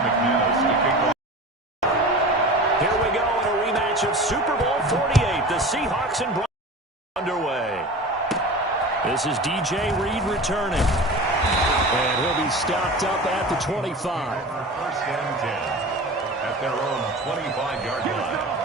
Here we go in a rematch of Super Bowl 48. The Seahawks and Broncos underway. This is DJ Reed returning. And he'll be stopped up at the 25. First and 10 at their own 25-yard line.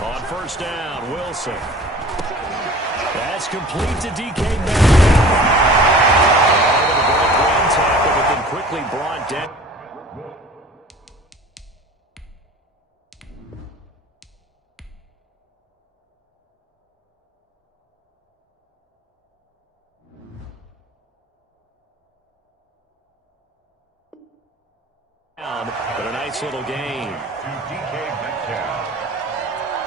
On first down, Wilson. That's complete to DK Metcalf. Able to break one tackle, but then quickly brought down. But a nice little gain. To DK Metcalf.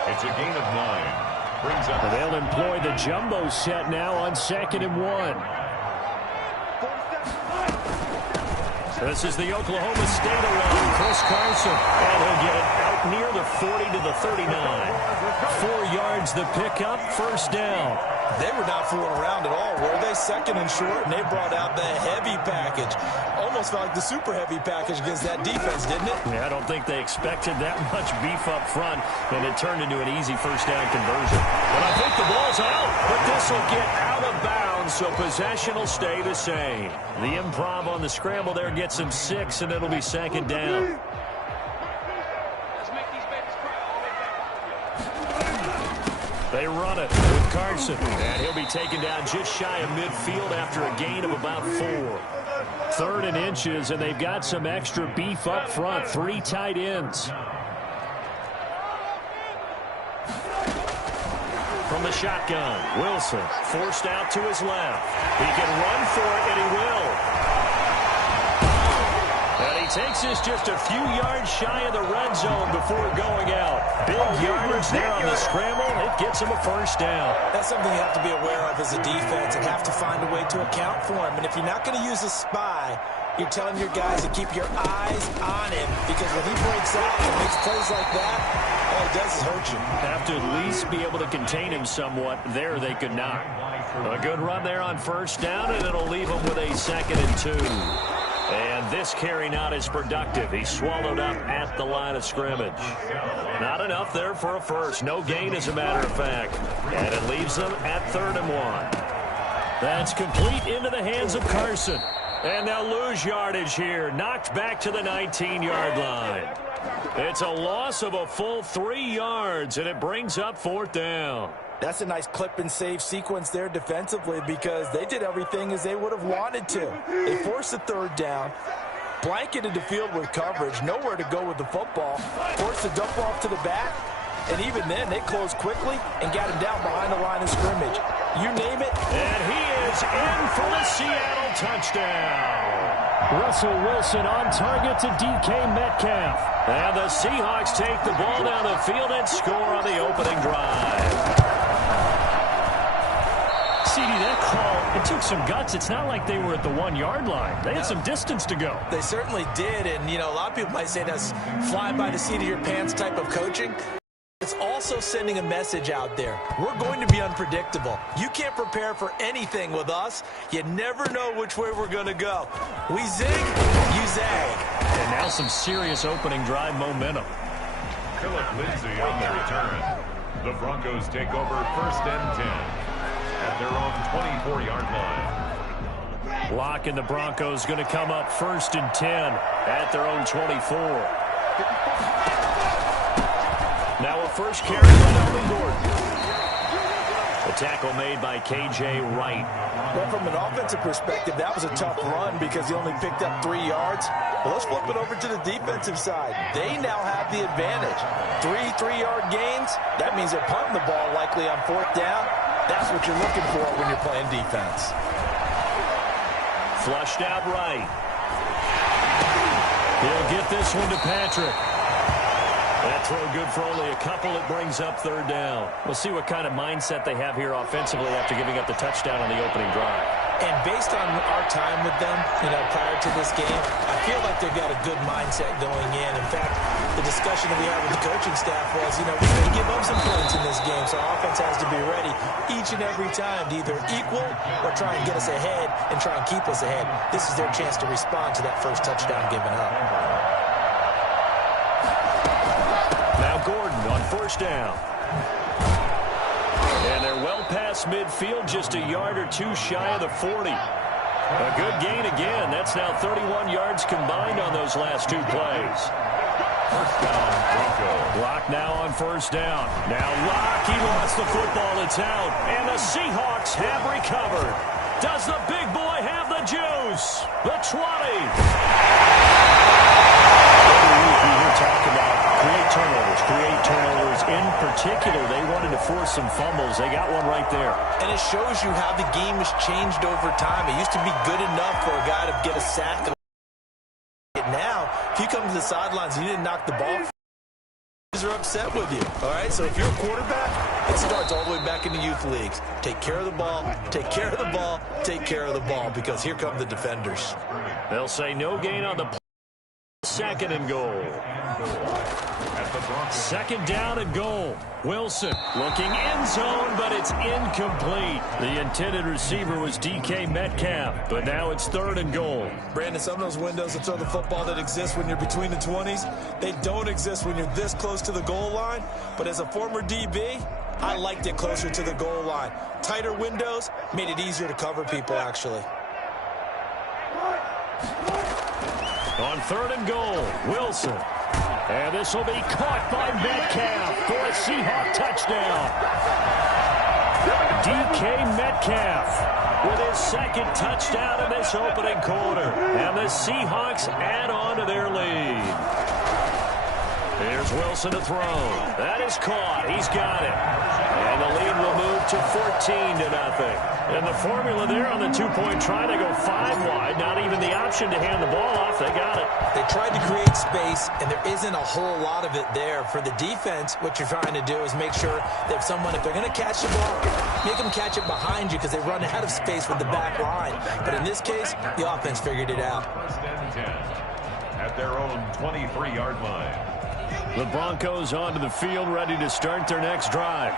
It's a gain of 9. Brings up. They'll employ the jumbo set now on 2nd and 1. This is the Oklahoma State alarm. Chris Carson. And he'll get it out near the 40 to the 39. 4 yards the pickup, first down. They were not fooling around at all, were they? 2nd and short, and they brought out the heavy package. Almost felt like the super heavy package against that defense, didn't it? Yeah, I don't think they expected that much beef up front, and it turned into an easy first down conversion. But I think the ball's out, but this will get out of bounds, so possession will stay the same. The improv on the scramble there gets him 6, and it'll be 2nd down. They run it with Carson, and he'll be taken down just shy of midfield after a gain of about 4. 3rd and inches, and they've got some extra beef up front. 3 tight ends. From the shotgun, Wilson forced out to his left. He can run for it, and he will. And he takes this just a few yards shy of the red zone before going out. Big yardage there on the scramble. It gets him a first down. That's something you have to be aware of as a defense and have to find a way to account for him. And if you're not going to use a spy, you're telling your guys to keep your eyes on him, because when he breaks out and makes plays like that, all it does is hurt you. Have to at least be able to contain him somewhat. There they could not. A good run there on first down, and it'll leave him with a 2nd and 2. And this carry not as productive. He's swallowed up at the line of scrimmage. Not enough there for a first. No gain, as a matter of fact. And it leaves them at 3rd and 1. That's complete into the hands of Carson. And they'll lose yardage here. Knocked back to the 19-yard line. It's a loss of a full 3 yards, and it brings up 4th down. That's a nice clip and save sequence there defensively, because they did everything as they would have wanted to. They forced the 3rd down, blanketed the field with coverage, nowhere to go with the football, forced the dump off to the back, and even then they closed quickly and got him down behind the line of scrimmage. You name it. And he is in for the Seattle touchdown. Russell Wilson on target to DK Metcalf. And the Seahawks take the ball down the field and score on the opening drive. CD, that call, it took some guts. It's not like they were at the 1-yard line. They had some distance to go. They certainly did, and, you know, a lot of people might say that's fly by the seat of your pants type of coaching. It's also sending a message out there. We're going to be unpredictable. You can't prepare for anything with us. You never know which way we're going to go. We zig, you zag. And now some serious opening drive momentum. Phillip Lindsay on the return. The Broncos take over 1st and 10 at their own 24-yard line. Lock and the Broncos going to come up 1st and 10 at their own 24. Now a first carry by Melvin Gordon. The tackle made by K.J. Wright. Well, from an offensive perspective, that was a tough run because he only picked up 3 yards. But let's flip it over to the defensive side. They now have the advantage. 3-3-yard gains. That means they're punting the ball likely on 4th down. That's what you're looking for when you're playing defense. Flushed out right. He'll get this one to Patrick. That throw good for only a couple. It brings up 3rd down. We'll see what kind of mindset they have here offensively after giving up the touchdown on the opening drive. And based on our time with them, prior to this game, I feel like they've got a good mindset going in. In fact, the discussion that we had with the coaching staff was, you know, we may give up some points in this game, so our offense has to be ready each and every time to either equal or try and get us ahead and try and keep us ahead. This is their chance to respond to that first touchdown given up. Now Gordon on first down. And they're well past midfield, just a yard or two shy of the 40. A good gain again. That's now 31 yards combined on those last two plays. First down, Bronco. Locke now on first down. Now Locke, he lost the football. It's out. And the Seahawks have recovered. Does the big boy have the juice? The 20. Every week we hear talk about create turnovers. In particular, they wanted to force some fumbles. They got one right there. And it shows you how the game has changed over time. It used to be good enough for a guy to get a sack. Now, if you come to the sidelines and you didn't knock the ball, are upset with you. All right, so if you're a quarterback, it starts all the way back in the youth leagues. Take care of the ball, take care of the ball, take care of the ball, because here come the defenders. They'll say no gain on the play. Second and goal. Second down and goal. Wilson looking end zone, but it's incomplete. The intended receiver was DK Metcalf, but now it's third and goal. Brandon, some of those windows to throw the football that exist when you're between the 20s, they don't exist when you're this close to the goal line. But as a former DB, I liked it closer to the goal line. Tighter windows made it easier to cover people, actually. On third and goal, Wilson. And this will be caught by Metcalf for a Seahawk touchdown. DK Metcalf with his second touchdown in this opening quarter. And the Seahawks add on to their lead. Here's Wilson to throw. That is caught. He's got it. And the lead will move to 14-0. And the formula there on the two-point try to go 5 wide. Not even the option to hand the ball off. They got it. They tried to create space, and there isn't a whole lot of it there. For the defense, what you're trying to do is make sure that if they're going to catch the ball, make them catch it behind you because they run out of space with the back line. But in this case, the offense figured it out. First and 10 at their own 23-yard line. The Broncos onto the field, ready to start their next drive.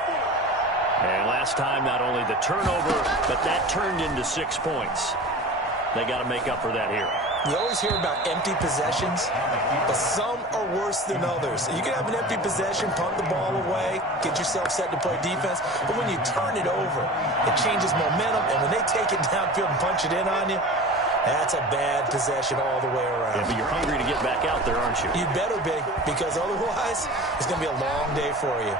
And last time, not only the turnover, but that turned into 6 points. They got to make up for that here. You always hear about empty possessions, but some are worse than others. You can have an empty possession, punt the ball away, get yourself set to play defense, but when you turn it over, it changes momentum, and when they take it downfield and punch it in on you, that's a bad possession all the way around. Yeah, but you're hungry to get back out there, aren't you? You better be, because otherwise, it's going to be a long day for you.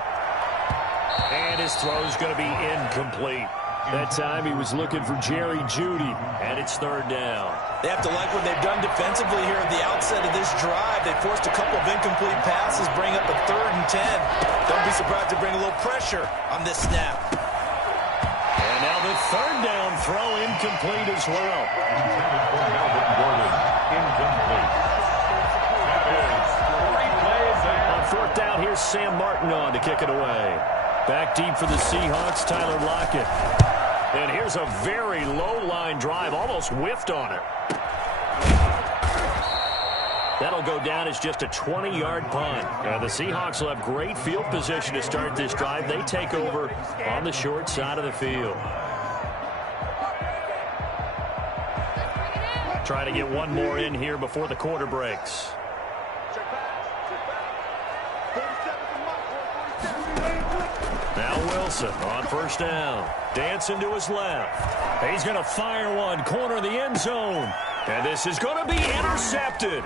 And his throw's going to be incomplete. That time he was looking for Jerry Jeudy, and it's third down. They have to like what they've done defensively here at the outset of this drive. They forced a couple of incomplete passes, bring up a 3rd and 10. Don't be surprised to bring a little pressure on this snap. And now the third down throw incomplete as well. Intended for Melvin Gordon. Incomplete. On fourth down, here's Sam Martin on to kick it away. Back deep for the Seahawks, Tyler Lockett. And here's a very low-line drive, almost whiffed on it. That'll go down as just a 20-yard punt. The Seahawks will have great field position to start this drive. They take over on the short side of the field. Try to get one more in here before the quarter breaks. Now Wilson on first down. Dancing to his left. He's going to fire one. Corner of the end zone. And this is going to be intercepted.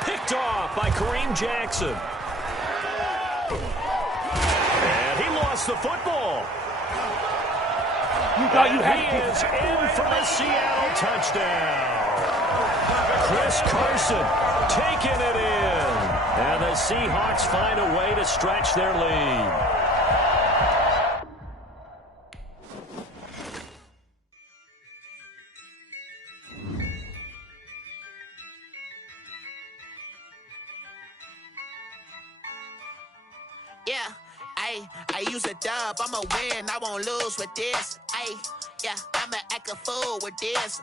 Picked off by Kareem Jackson. And he lost the football. And he is in for the Seattle touchdown. Chris Carson taking it in. And the Seahawks find a way to stretch their lead. Yeah, I use a dub, I'ma win, I won't lose with this. Yeah, I'ma act a fool with this.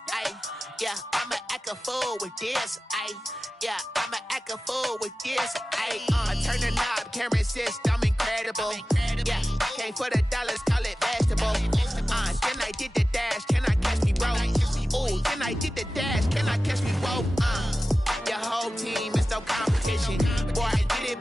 Yeah, I'ma act a fool with this. Yeah, I'ma act a fool with this. I turn the knob, can't resist, I'm incredible. Yeah, came for the dollars, call it vegetable.